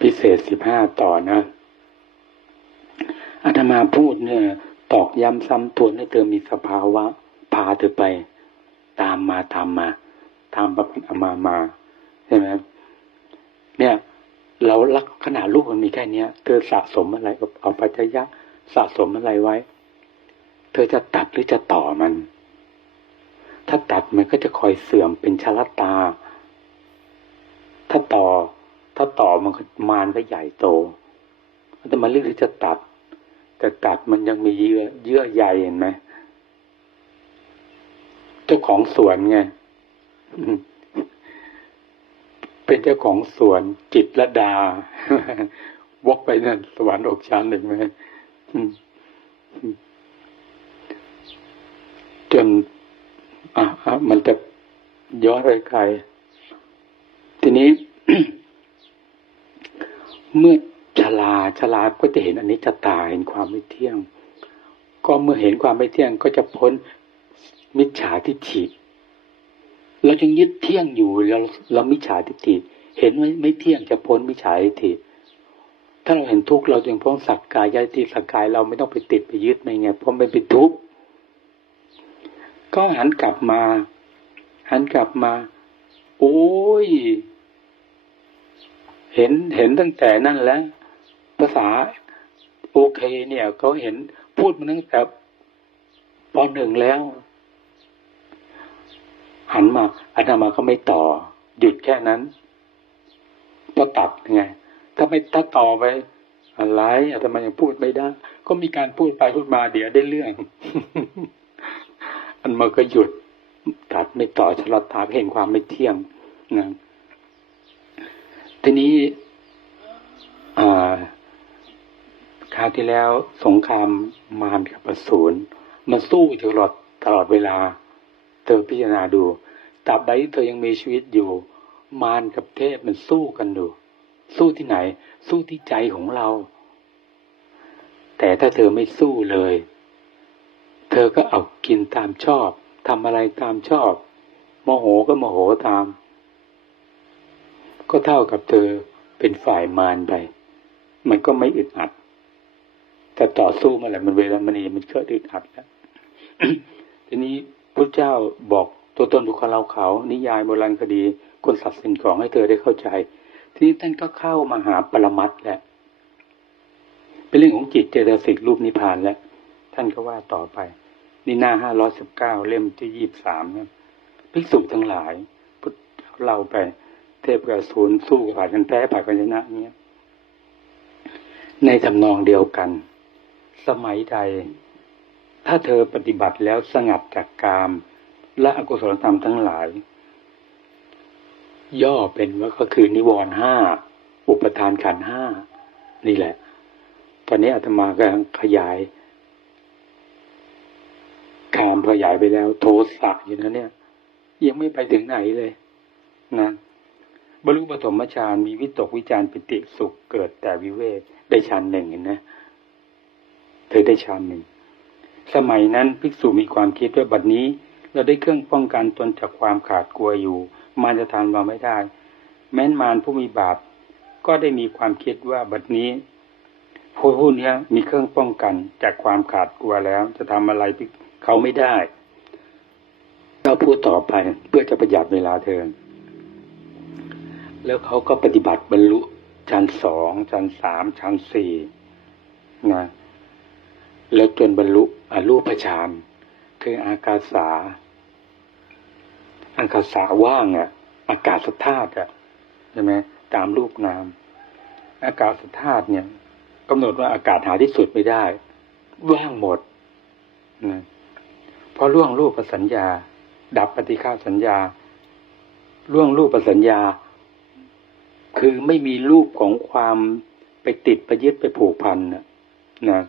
พิเศษสิบห้าต่อนะอาตมาพูดเนี่ย ตอกย้ำซ้ำทวนให้เธอมีสภาวะ พาเธอไป ตามมาตามมา ตามประพันธ์อามามาใช่ไหมเนี่ย เราลักขนาดลูกมันมีแค่เนี้ย เธอสะสมอะไรกับเอาปัจจยะสะสมอะไรไว้ เธอจะตัดหรือจะต่อมัน ถ้าตัดมันก็จะคอยเสื่อมเป็นชลตา ถ้าต่อ ถ้าต่อมันก็มานก็ใหญ่โตแต่มาเลือกที่จะตัด แต่ตัดมันยังมีเยื่อเยื่อใยเห็นไหมเจ้าของสวนไงเป็นเจ้าของสวนจิตรดาวกไปนั่นสวรรค์อกชั้นเห็นไหมอืมจนอะอะมันจะย้อนไปไกลทีนี้ เมื่อชลาชลาก็จะเห็นอันนี้จะตายเห็นความไม่เที่ยง ก็เมื่อเห็นความไม่เที่ยงก็จะพ้นมิจฉาทิฏฐิเราจึงยึดเที่ยงอยู่เราเรามิจฉาทิฏฐิเห็นไม่ไม่เที่ยงจะพ้นมิจฉาทิฏฐิถ้าเราเห็นทุกข์เราจึงพ้นสักกายทิฏฐิสักกายเราไม่ต้องไปติดไปยึดไม่ไงเพราะมันเป็นทุกข์ก็หันกลับมา หันกลับมา โอ้ย เห็นเห็นตั้งแต่นั่นแล้ว ภาษาโอเคเนี่ยเขาเห็นพูดมาตั้งแต่ปหนึ่งแล้ว หันมาอาตมาก็ไม่ต่อ หยุดแค่นั้น ก็ตัดไง ถ้าไม่ถ้าต่อไปอะไรอาตมายังพูดไม่ได้ ก็มีการพูดไปพูดมาเดี๋ยวได้เรื่อง อันมาก็หยุดตัดไม่ต่อชะลอตาเห็นความไม่เที่ยงนะ ทีนี้คราวที่แล้วสงครามมารกับอสูรมันสู้ตลอดตลอดเวลา เธอพิจารณาดูตราบใดที่เธอยังมีชีวิตอยู่ มารกับเทพมันสู้กันดู สู้ที่ไหน สู้ที่ใจของเรา แต่ถ้าเธอไม่สู้เลย เธอก็เอากินตามชอบทำอะไรตามชอบโมโหก็โมโหตาม ก็เท่ากับเธอเป็นฝ่ายมารไป มันก็ไม่อึดอัด แต่ต่อสู้มาแหละมันเวลามันนี่มันเกิดอึดอัดแล้วทีนี้พระเจ้าบอกตัวตนบุคคลเราเขา นิยายโบราณคดีคนสัตว์สิ่งของให้เธอได้เข้าใจ ทีนี้ท่านก็เข้ามาหาปรมัตถ์แล้วเป็นเรื่องของจิตเจตสิกรูปนิพพานแล้วท่านก็ว่าต่อไป นี่หน้าห้าร้อยสิบเก้าเล่มที่ยี่บสามเนี่ยภิกษุทั้งหลายพุทธเล่าไป เทพกับศูนย์สู้ผ่านกันแพ้ผ่านกันชนะเนี้ย ในทำนองเดียวกัน สมัยใดถ้าเธอปฏิบัติแล้วสงัดจากกาม และอกุศลธรรมทั้งหลาย ย่อเป็นว่าก็คือนิวรณ์ห้าอุปทานขันห้านี่แหละ ตอนนี้อาตมากำลังขยายกามขยายไปแล้ว โทสะอยู่นะเนี่ย ยังไม่ไปถึงไหนเลย นะ บรรลุปฐมฌานมีวิตกวิจารปิติสุขเกิดแต่วิเวกได้ฌานหนึ่งเห็นนะเธอได้ฌานหนึ่งสมัยนั้นภิกษุมีความคิดว่าบัดนี้ เราได้เครื่องป้องกันตนจากความขาดกลัวอยู่ มารจะทานเราไม่ได้ แม้นมารผู้มีบาปก็ได้มีความคิดว่าบัดนี้ผู้ผู้นี้มีเครื่องป้องกันจากความขาดกลัวแล้ว จะทำอะไรเขาไม่ได้เราพูดต่อไปเพื่อจะประหยัดเวลาเธอ แล้วเขาก็ปฏิบัติบรรลุชั้นสองชั้นสามชั้นสี่นะแล้วจนบรรลุอรูปฌานคืออากาสาอากาสาว่างอะ่ะ อากาศธาตุอะใช่ไหมตามรูปนาม อากาศธาตุเนี่ยกำหนดว่าอากาศหาที่สุดไม่ได้ ว่างหมดนะพอล่วงรูปสัญญา ดับปฏิฆาสัญญาล่วงรูปสัญญา คือไม่มีรูปของความไปติดไปยึดไปผูกพันนะนะ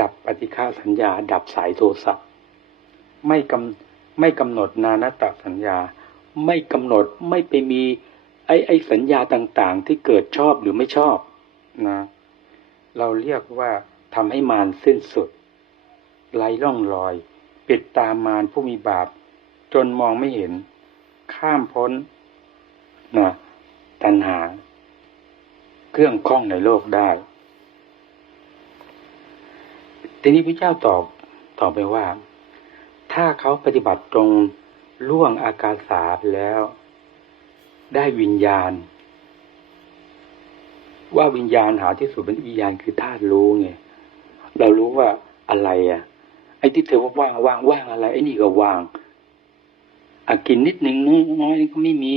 ดับปฏิฆาสัญญา ดับสายโทสะไม่กำไม่กำหนดนานาตสัญญา ไม่กำหนดไม่ไปมี ไอ้ไอ้สัญญาต่าง ๆ ที่เกิดชอบหรือไม่ชอบนะเราเรียกว่าทำให้มารสิ้นสุดไร้ร่องรอย ปิดตามมารผู้มีบาป จนมองไม่เห็น ข้ามพ้นนะ ตัณหา เครื่องข้องในโลกได้ ทีนี้พระเจ้าตอบตอบไปว่า ถ้าเขาปฏิบัติตรงล่วงอากาสาไปแล้ว ได้วิญญาณ ว่าวิญญาณหาที่สุดเป็นวิญญาณคือธาตุรู้ไงเรารู้ว่าอะไรอะ ไอ้ที่เธอว่าว่างว่างว่างอะไร ไอ้นี่ก็ว่างอากินนิดหนึ่งน้อยๆก็ไม่มี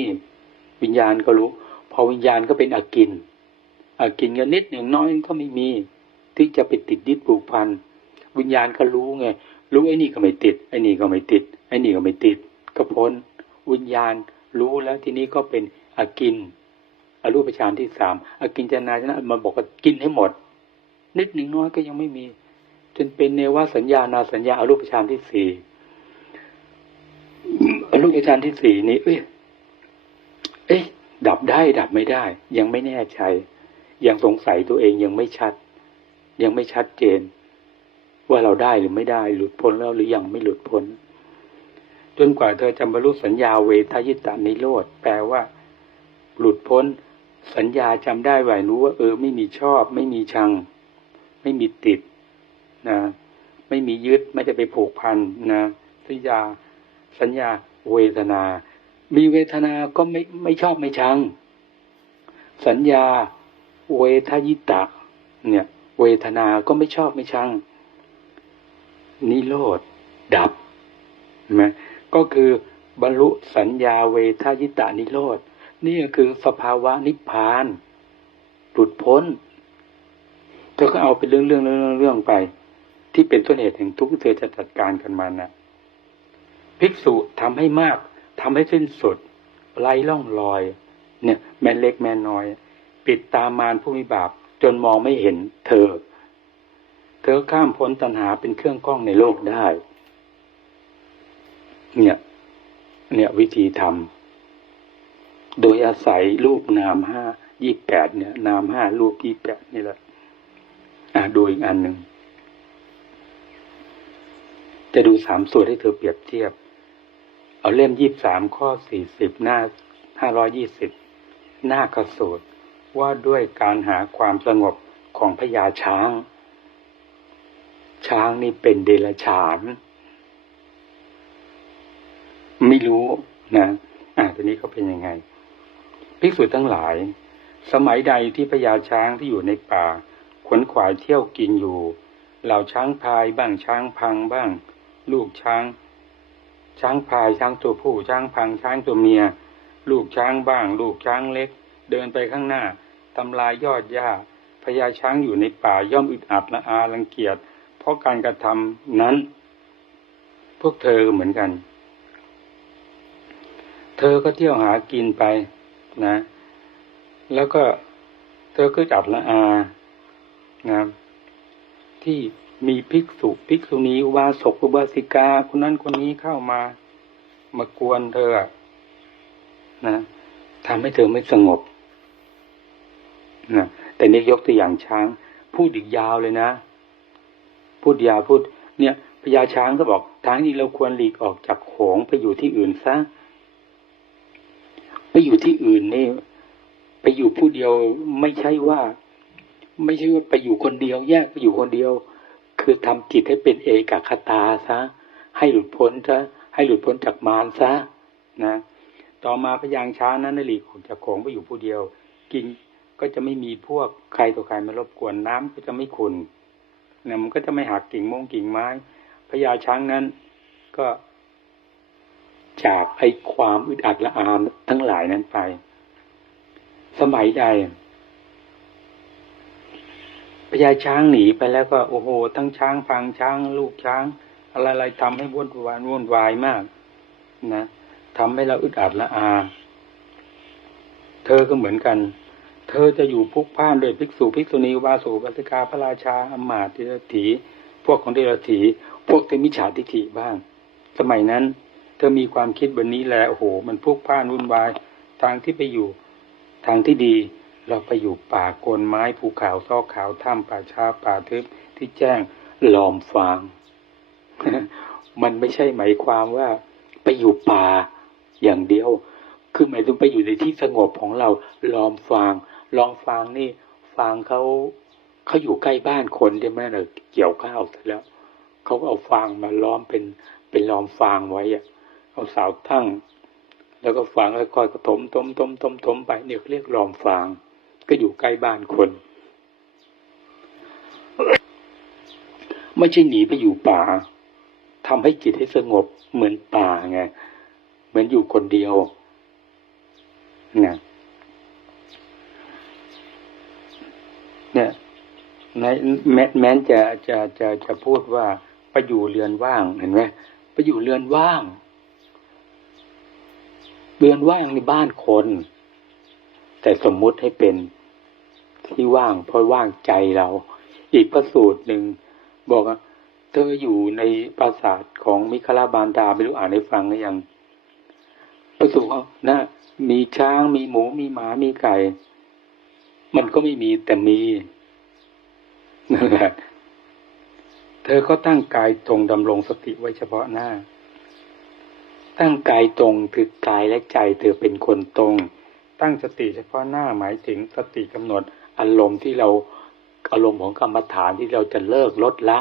วิญญาณก็รู้ พอวิญญาณก็เป็นอากินอากินก็นิดหนึ่งน้อยก็ไม่มีที่จะไปติดยึดผูกพันวิญญาณก็รู้ไงรู้ไอ้นี่ก็ไม่ติดไอ้นี่ก็ไม่ติดไอ้นี่ก็ไม่ติด ก็พ้นวิญญาณรู้แล้วทีนี้ก็เป็นอากินอรูปฌานที่สามอากินจนาชนะมันบอกว่ากินให้หมด นิดหนึ่งน้อยก็ยังไม่มี จนเป็นเนวสัญญานาสัญญาอรูปฌานที่สี่อรูปฌานที่สี่นี้เอ้ยเอ๊ะ ดับได้ดับไม่ได้ ยังไม่แน่ใจ ยังสงสัยตัวเองยังไม่ชัด ยังไม่ชัดเจน ว่าเราได้หรือไม่ได้หลุดพ้นแล้วหรือยังไม่หลุดพ้น จนกว่าเธอจะบรรลุสัญญาเวทายตานิโรธแปลว่า หลุดพ้น สัญญาจำได้ไหวรู้ว่า เออ ไม่มีชอบ ไม่มีชัง ไม่มีติดนะ ไม่มียึดไม่จะไปผูกพันนะสัญญา สัญญาเวทนา มีเวทนาก็ไม่ไม่ชอบไม่ชัง สัญญา เวทยิตะเนี่ย เวทนาก็ไม่ชอบไม่ชัง นิโรธดับนไหมก็คือบรรลุสัญญาเวทยิตานิโรธนี่คือสภาวะนิพพาน หลุดพ้นเธอก็เอาเป็นเรื่องเรื่องเรื่องเรื่องไป ที่เป็นต้นเหตุแห่งทุกข์เธอจะจัดการกันมานะภิกษุทำให้มาก ทำให้สิ้นสุดไร้ร่องรอย เนี่ย แม่เล็กแม่น้อย ปิดตามารผู้มีบาป จนมองไม่เห็นเธอ เธอข้ามพ้นตัณหาเป็นเครื่องกล้องในโลกได้ เนี่ย เนี่ยวิธีทำโดยอาศัยรูปนามห้ายี่แปดเนี่ย นามห้ารูปยี่แปดนี่แหละ อะดูอีกอันหนึ่งจะดูสามส่วนให้เธอเปรียบเทียบ เอาเล่มยี่สามข้อสี่สิบหน้าห้าร้อยี่สิบหน้ากระสูตรว่าด้วยการหาความสงบของพญาช้าง ช้างนี่เป็นเดรัจฉาน ไม่รู้นะอ่าทีนี้เขาเป็นยังไงภิกษุทั้งหลาย สมัยใดที่พญาช้างที่อยู่ในป่า ขวนขวายเที่ยวกินอยู่ เหล่าช้างพายบ้างช้างพังบ้าง ลูกช้าง ช้างพายช้างตัวผู้ช้างพังช้างตัวเมีย ลูกช้างบ้าง ลูกช้างเล็ก เดินไปข้างหน้าทำลายยอดหญ้าพญาช้างอยู่ในป่าย่อมอึดอัดละอารังเกียจเพราะการกระทำนั้น พวกเธอก็เหมือนกัน เธอก็เที่ยวหากินไปนะ แล้วก็เธอก็จับละอานะ ที่มีภิกษุภิกษุณีอุบาสกอุบาสิกาคนนั้นคนนี้เข้ามามากวนเธอนะทำให้เธอไม่สงบนะแต่นี่ยกตัวอย่างช้าง พูดอีกยาวเลยนะ พูดยาวพูด เนี่ยพญาช้างก็บอกทางที่เราควรหลีกออกจากโขงไปอยู่ที่อื่นซะไปอยู่ที่อื่นนี่ ไปอยู่ผู้เดียวไม่ใช่ว่า ไม่ใช่ว่าไปอยู่คนเดียว แยกไปอยู่คนเดียว คือทำจิตให้เป็นเอกคตาซะให้หลุดพ้นซะให้หลุดพ้นจากมารซะนะ ต่อมาพยางช้างนั้นหลีกออกจากโขงไปอยู่ผู้เดียว กินก็จะไม่มีพวกใครต่อใครมารบกวนน้ำก็จะไม่ขุนเนี่ยมันก็จะไม่หักกิ่งมงกิ่งไม้พญาช้างนั้นก็จากไอความอึดอัดละอามทั้งหลายนั้นไป สมัยใด พญาช้างหนีไปแล้วก็โอ้โห ทั้งช้างพังช้าง ลูกช้าง อะไรๆทำให้วุ่นวายวุ่นวายมาก นะทำให้เราอึดอัดละอา เธอก็เหมือนกัน เธอจะอยู่พุกพ่านโดยภิกษุภิกษุณีวาสุปัสิกาพระราชาอมมาตย์เทรถี พวกของเทรถี พวกเทมิจฉาทิฏฐิบ้าง สมัยนั้น เธอมีความคิดแบบนี้แหละโอ้โห มันพุกพ่านวุ่นวาย ทางที่ไปอยู่ ทางที่ดี เราไปอยู่ป่าโกนไม้ภูเขาซอกเขาถ้ำป่าช้าป่าทึบที่แจ้งลอมฟาง มันไม่ใช่หมายความว่าไปอยู่ป่าอย่างเดียว คือหมายถึงไปอยู่ในที่สงบของเราลอมฟางลองฟางนี่ฟางเขาเขาอยู่ใกล้บ้านคนใช่ไหมเนอะเกี่ยวข้าวเสร็จแล้วเขาก็เอาฟางมาล้อมเป็นเป็นล้อมฟางไว้อะเอาเสาทั้งแล้วก็ฟางค่อยๆก็ถมถมถมถมถมไปเนี่ยเขาเรียกล้อมฟาง ก็อยู่ใกล้บ้านคน ไม่ใช่หนีไปอยู่ป่าทำให้จิตให้สงบเหมือนป่าไง เหมือนอยู่คนเดียวนะเนี่ยในแม้แม้นจะจะจะจะพูดว่าไปอยู่เรือนว่างเห็นไหมไปอยู่เรือนว่าง เรือนว่างในบ้านคน แต่สมมุติให้เป็น ที่ว่างเพราะว่างใจเรา อีกพระสูตรหนึ่งบอกว่าเธออยู่ในปราสาทของมิคลาบานดาไม่รู้อ่านให้ฟังหรือยังพระสูตรว่านะมีช้างมีหมูมีหมามีไก่ มันก็ไม่มีแต่มีนั่นแหละเธอก็ตั้งกายตรงดำรงสติไว้เฉพาะหน้า ตั้งกายตรงคือกายและใจเธอเป็นคนตรง ตั้งสติเฉพาะหน้าหมายถึงสติกำหนด อารมณ์ที่เราอารมณ์ของกรรมฐานที่เราจะเลิกลดละ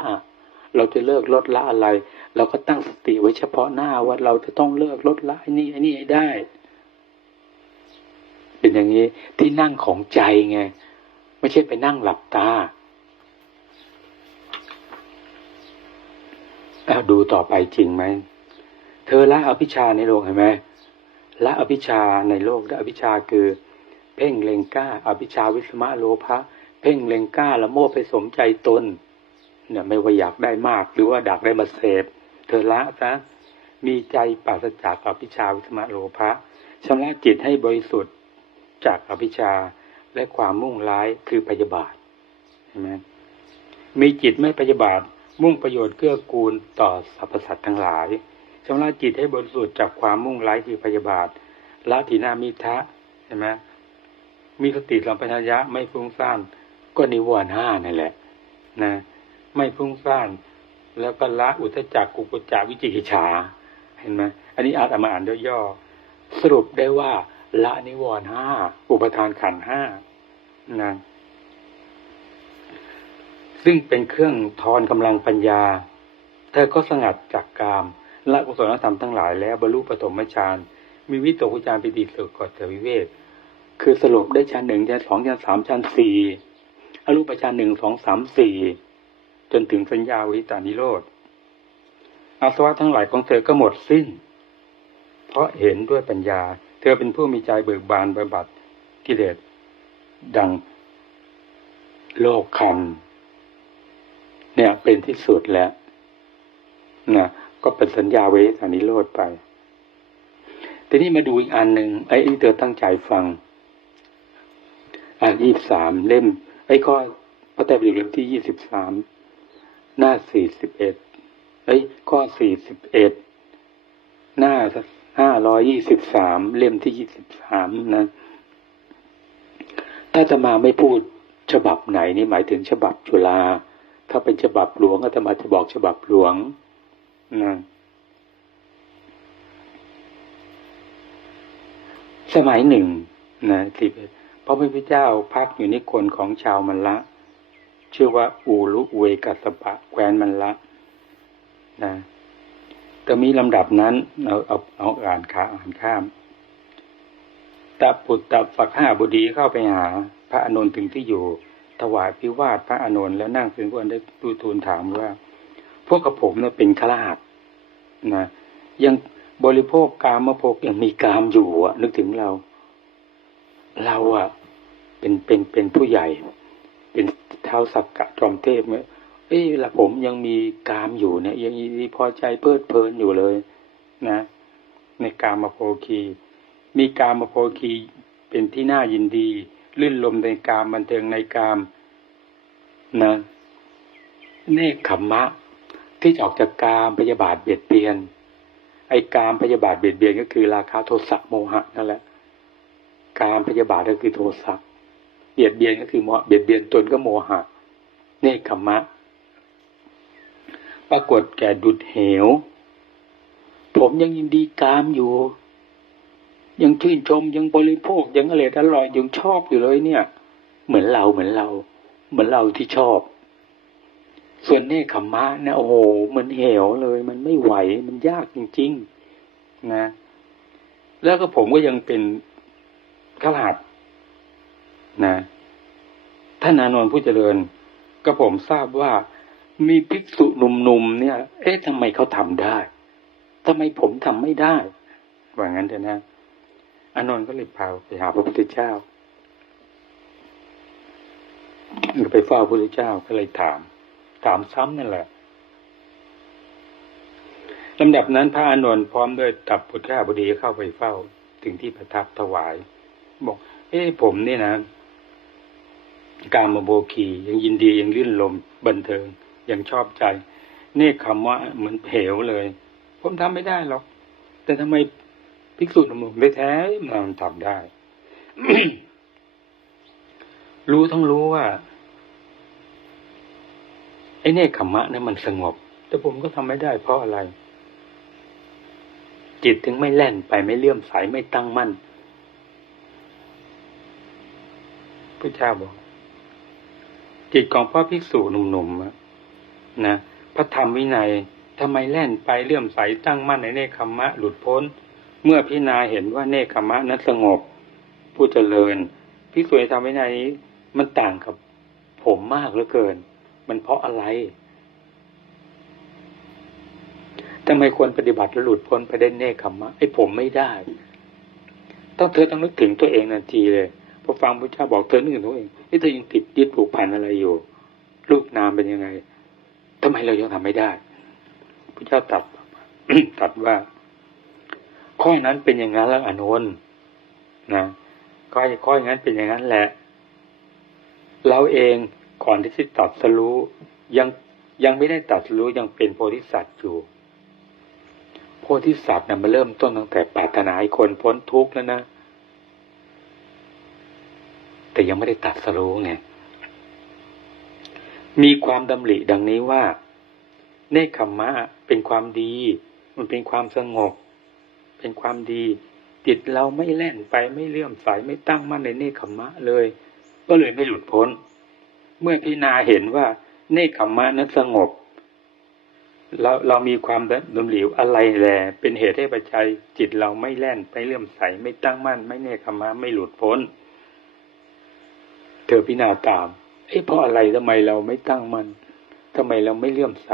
เราจะเลิกลดละอะไร เราก็ตั้งสติไว้เฉพาะหน้าว่าเราจะต้องเลิกลดละนี่ไอ้นี่ให้ได้ เป็นอย่างนี้ที่นั่งของใจไง ไม่ใช่ไปนั่งหลับตาเอาดูต่อไปจริงไหมเธอละอภิชาในโลกเห็นไหมละอภิชาในโลกและอภิชาคือ พ่งเล็งกล้าอภิชาวิสมะโลภะเพ่งเล็งกล้าละโมบไปสมใจตนเนี่ยไม่ว่าอยากได้มาก หรือว่าดักได้มาเสพเธอละซะมีใจปราศจากอภิชาวิสมะโลภะชำระจิตให้บริสุทธิ์จากอภิชาและความมุ่งร้ายคือพยาบาทเห็นไหมมีจิตไม่พยาบาท มุ่งประโยชน์เกื้อกูลต่อสรรพสัตว์ทั้งหลายชำระจิตให้บริสุทธิ์จากความมุ่งร้ายคือพยาบาทละทีนามิทะใช่ไหม มีสติสัมปชัญญะไม่ฟุ้งซ่านก็นิวรณ์ห้านั่นแหละ นะ ไม่ฟุ้งซ่านแล้วก็ละอุทจักกุกุจาวิจิกิจฉา เห็นไหมอันนี้อาจมาอ่านย่อๆสรุปได้ว่าละนิวรณ์ห้าอุปทานขันห้านะซึ่งเป็นเครื่องทอนกำลังปัญญา เธอก็สงัดจากกามละกุศลธรรมทั้งหลายแล้วบรรลุปฐมฌานมีวิตกวิจารปิติสุขกอดเวิเวก คือสรุปได้ชั้นหนึ่งชั้นสองชั้นสามชั้นสี่อรูปฌานหนึ่งสองสามสี่จนถึงสัญญาวิตานิโรธอาสวะทั้งหลายของเธอก็หมดสิ้น เพราะเห็นด้วยปัญญา เธอเป็นผู้มีใจเบิกบานบำบัดกิเลสดังโลกคันเนี่ยเป็นที่สุดแล้วนะก็เป็นสัญญาเวสานิโรธไป ทีนี้มาดูอีกอันหนึ่งไอ้ที่เธอตั้งใจฟัง ยี่สามเล่ม ไอ้ข้อพระไตรปิฎกเล่มที่ยี่สิบสามหน้าสี่สิบเอ็ดไอ้ข้อสี่สิบเอ็ดหน้าห้าร้อยยี่สิบสามเล่มที่ยี่สิบสามนะ ถ้าจะมาไม่พูดฉบับไหนนี่หมายถึงฉบับจุฬาถ้าเป็นฉบับหลวงก็จะมาจะบอกฉบับหลวงนะสมัยหนึ่งนะสิบพ ระพุทธเจ้าพักอยู่ในคนของชาวมันละ ชื่อว่าอูลุเวกัสปะแคว้นมันละนะแต่มีลำดับนั้นเอาเอาเอาอ่านขาอ่านข้ามตาปุตตะฝักห้าบุดีเข้าไปหา พระอานนท์ถึงที่อยู่ ถวายพิวาทพระอานนท์แล้วนั่งถึงวันได้ตูทูลถามว่า พวกกับผมเนี่ยเป็นฆราวาสนะยังบริโภคกามมาโภคยังมีกามอยู่อะนึกถึงเรา เราอะ เป็นเป็นเป็นผู้ใหญ่ เป็นเท้าสักกะจอมเทพเนี่ยเอ้ยละผมยังมีกามอยู่เนี่ย ยังมีพอใจเพลิดเพลินอยู่เลย นะ ในกามาโภคี มีกามาโภคีเป็นที่น่ายินดี ลื่นลมในกามบันเทิงในกามนะเนคขมมะ ที่จะออกจากกามพยาบาทเบียดเบียน ไอ้กามพยาบาทเบียดเบียนก็คือ ราคาโทสะโมหะนั่นแหละ กามพยาบาทก็คือโทสะ เบียดเบียนก็คือโมเบียดเบียนตนก็โมหะเนคขมะ ปรากฏแก่ดุดเหว ผมยังยินดีกามอยู่ ยังชื่นชมยังบริโภคยังอร่อยอร่อยยังชอบอยู่เลยเนี่ย เหมือนเราเหมือนเรา เหมือนเราที่ชอบ ส่วนเนคขมมะเนี่ยโอ้โหมันเหวเลย มันไม่ไหวมันยากจริง ๆ นะ แล้วก็ผมก็ยังเป็นขลาด นะท่านอานนท์ผู้เจริญก็ผมทราบว่ามีภิกษุหนุ่มๆเนี่ย เอ๊ะทำไมเขาทำได้ทำไมผมทำไม่ได้ว่างั้นเถอะนะอานนท์ก็เลยพาไปหาพระพุทธเจ้าไปเฝ้าพระพุทธเจ้าก็เลยถาม ถามซ้ำนั่นแหละลำดับนั้นพระอานนท์พร้อมด้วยตับพุทธาบดีเข้าไปเฝ้าถึงที่ประทับถวาย บอก เอ้ผมนี่นะ การมาโบคียังยินดียังลื่นลมบันเทิงยังชอบใจ นี่คำว่าเหมือนเหวเลย ผมทำไม่ได้หรอก แต่ทำไมภิกษุหนุ่มได้แท้ๆมันทำได้ รู้ทั้งรู้ว่าไอ้เนคขมมะเนี่ยมันสงบ แต่ผมก็ทำไม่ได้เพราะอะไร จิตถึงไม่แล่นไปไม่เลื่อมใสไม่ตั้งมั่นพระเจ้าบอก จิตของพระภิกษุหนุ่มๆนะพระธรรมวินัยทำไมแล่นไปเลื่อมใสตั้งมั่นในเนคขมะหลุดพ้น เมื่อพิจารณาเห็นว่าเนคขมะนั้นสงบ ผู้เจริญภิกษุในธรรมวินัยนี้มันต่างกับผมมากเหลือเกิน มันเพราะอะไรทำไมควรปฏิบัติแล้วหลุดพ้นไปได้เนคขมมะไอ้ผมไม่ได้ ต้องเธอต้องนึกถึงตัวเองทันทีเลย พอฟังพระเจ้าบอกเธอนึกถึงตัวเองนี่เธอยังติดยึดผูกพันอะไรอยู่รูปนามเป็นยังไงทำไมเรายังทำไม่ได้พระเจ้าตรัสตรัสว่า ข้อนั้นเป็นอย่างนั้นแล้วอานนนะข้อข้ออย่างนั้นเป็นอย่างนั้นแหละ เราเองก่อนที่จะตัดสรู้ยังยังไม่ได้ตัดสรู้ยังเป็นโพธิสัตว์อยู่ โพธิสัตว์นะมันเริ่มต้นตั้งแต่ปรารถนาให้คนพ้นทุกข์แล้วนะ แต่ยังไม่ได้ตัดสรู้ไงมีความดำริดังนี้ว่าเนคขมะเป็นความดี มันเป็นความสงบ เป็นความดี จิตเราไม่แล่นไปไม่เลื่อมใสไม่ตั้งมั่นในเนคขมะเลย ก็เลยไม่หลุดพ้น เมื่อพิจารณาเห็นว่า เนคขมะนั้นสงบเราเรามีความดำริอะไรแล เป็นเหตุให้ปัจจัยจิตเราไม่แล่นไปเลื่อมใส ไม่ตั้งมั่น ไม่เนคขมะไม่หลุดพ้น ธอพิจารณาตาม เอ้เพราะอะไรทำไมเราไม่ตั้งมัน่นทำไมเราไม่เลื่อมใส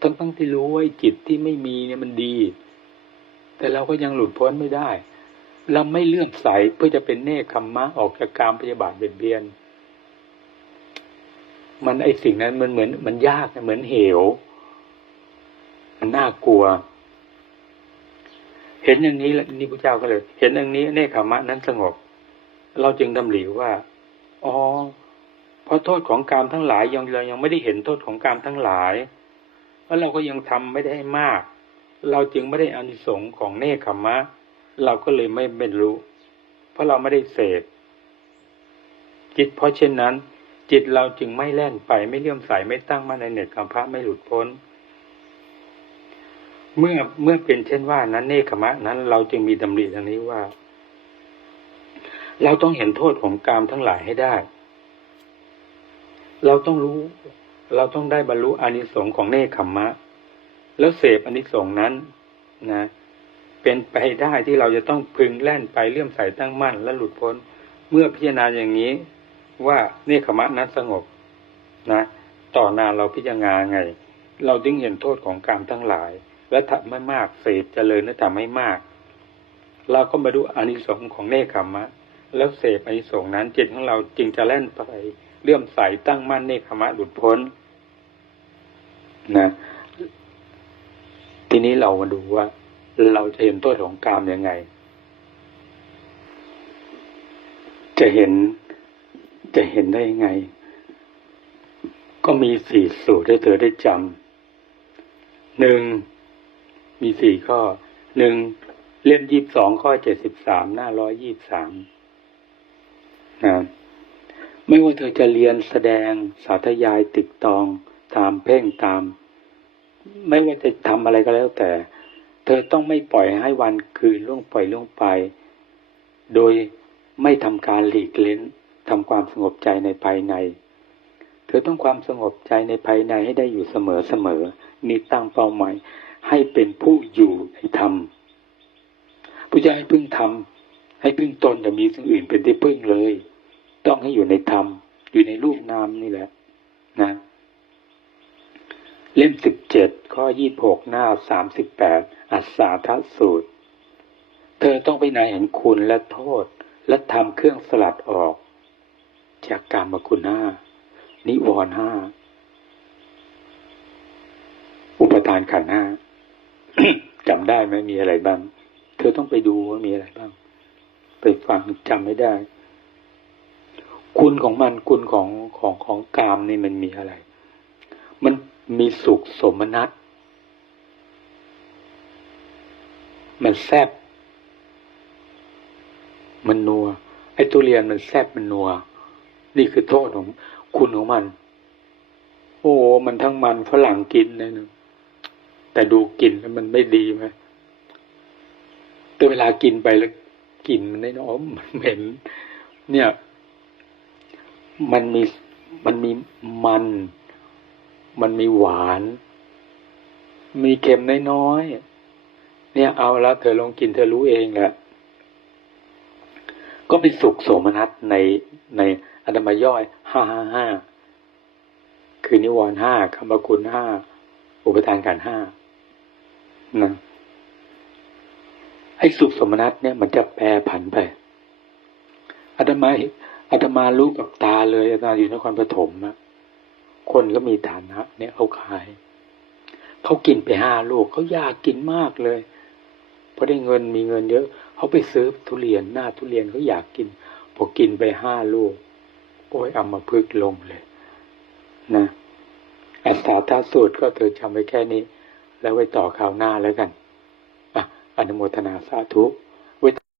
ทั้งทั้งที่รู้ว่าจิตที่ไม่มีเนี่ยมันดี แต่เราก็ยังหลุดพ้นไม่ได้ เราไม่เลื่อมใสเพื่อจะเป็นเนคขมมะออกจากการปฏิบัติเบียดเบียน มันไอสิ่งนั้นมันเหมือนมันยากเหมือนเหว มันน่ากลัว เห็นอย่างนี้แล้วนี่พระเจ้าก็เลย เห็นอย่างนี้เนคขมมะนั้นสงบเราจึงดำริว่า อ๋อ เพราะโทษของกรรมทั้งหลายยังเรายังไม่ได้เห็นโทษของกรรมทั้งหลายแล้วเราก็ยังทำไม่ได้มาก เราจึงไม่ได้อานิสงส์ของเนคขมะ เราก็เลยไม่ไม่รู้ เพราะเราไม่ได้เสพจิตเพราะเช่นนั้น จิตเราจึงไม่แล่นไปไม่เลื่อมใสไม่ตั้งมั่นในเนกขมะไม่หลุดพ้น เมื่อเมื่อเป็นเช่นว่านั้นเนคขมะนั้น เราจึงมีดำริดังนี้ว่า เราต้องเห็นโทษของกรรมทั้งหลายให้ได้ เราต้องรู้ เราต้องได้บรรลุอานิสงส์ของเนคขมมะ แล้วเสพอานิสงส์นั้นนะ เป็นไปได้ที่เราจะต้องพึงแล่นไปเลื่อมใสตั้งมั่นและหลุดพ้น เมื่อพิจารณาอย่างนี้ว่าเนคขมะนั้นสงบนะ ต่อนาเราพิจารณาไง เราจึงเห็นโทษของกรรมทั้งหลาย และทำไม่มากเสพเจริญและทำไม่มาก เราก็มาดูอานิสงส์ของเนคขมะ แล้วเสพอนิสงส์นั้น จิตของเราจึงจะแล่นไปเลื่อมใสตั้งมั่นเนคขมะหลุดพ้นนะทีนี้เรามาดูว่าเราจะเห็นโทษของกามยังไง จะเห็นจะเห็นได้ยังไง ก็มีสี่สูตรให้เธอได้จำหนึ่งมีสี่ข้อหนึ่งเล่มยี่บสองข้อเจ็ดสิบสามหน้าร้อยยี่บสาม นะไม่ว่าเธอจะเรียนแสดงสาธยายติดตอง ตามเพ่งตาม ไม่ว่าจะทำอะไรก็แล้วแต่ เธอต้องไม่ปล่อยให้วันคืนล่วงปล่อยล่วงไป โดยไม่ทำการหลีกเล้นทำความสงบใจในภายใน เธอต้องความสงบใจในภายในให้ได้อยู่เสมอเสมอนี่ตั้งเป้าหมายให้เป็นผู้อยู่ในธรรมผู้ให้พึ่งธรรม ให้พึ่งตนอย่ามีสิ่งอื่นเป็นที่พึ่งเลย ต้องให้อยู่ในธรรม อยู่ในรูปนามนี่แหละ นะ เล่มสิบเจ็ดข้อยี่หกหน้าสามสิบแปดอัศาทสูตร เธอต้องไปนายเห็นคุณและโทษ และทำเครื่องสลัดออก จากกรรมคุณห้านิวรณ์ห้าอุปทานขันห้าจำได้ไหมมีอะไรบ้าง เธอต้องไปดูว่ามีอะไรบ้าง ไปฟังจำไม่ได้ คุณของมันคุณของของของกามนี่มันมีอะไร มันมีสุขสมนัตมันแซบมันนัว ไอ้ทุเรียนมันแซบมันนัว นี่คือโทษของคุณของมัน โอ้มันทั้งมันฝรั่งกินนะนะแต่ดูกินแล้วมันไม่ดีไหมแต่เวลากินไปแล้ว กลิ่นมันได้น้อมมันเหม็นเนี่ย มันมีมันมีมัน มันมีหวาน มีเค็มน้อยๆเนี่ยเอาแล้วเธอลองกินเธอรู้เองแหละก็เป็นสุขโสมนัสในในอดมาย่อยห้าห้าห้าคือนิวรณ์ห้าคำบคุณห้าอุปทานการห้านะ อ้สุขสมนัตเนี่ยมันจะแปรผันไปอาตมาอาตมารู้กับตาเลยอาตมาอยู่นครปฐมนะคนก็มีฐานะ เนี่ยเขาขายเขากินไปห้าลูกเขาอยากกินมากเลยเพราะได้เงินมีเงินเยอะเขาไปซื้อทุเรียนหน้าทุเรียนเขาอยากกินพอกินไปห้าลูก โอ้ยเอามาพึกลงเลย นะอัสสาธาสูตรก็เธอจำไว้แค่นี้ แล้วไว้ต่อคราวหน้าแล้วกัน อนุโมทนาสาธุ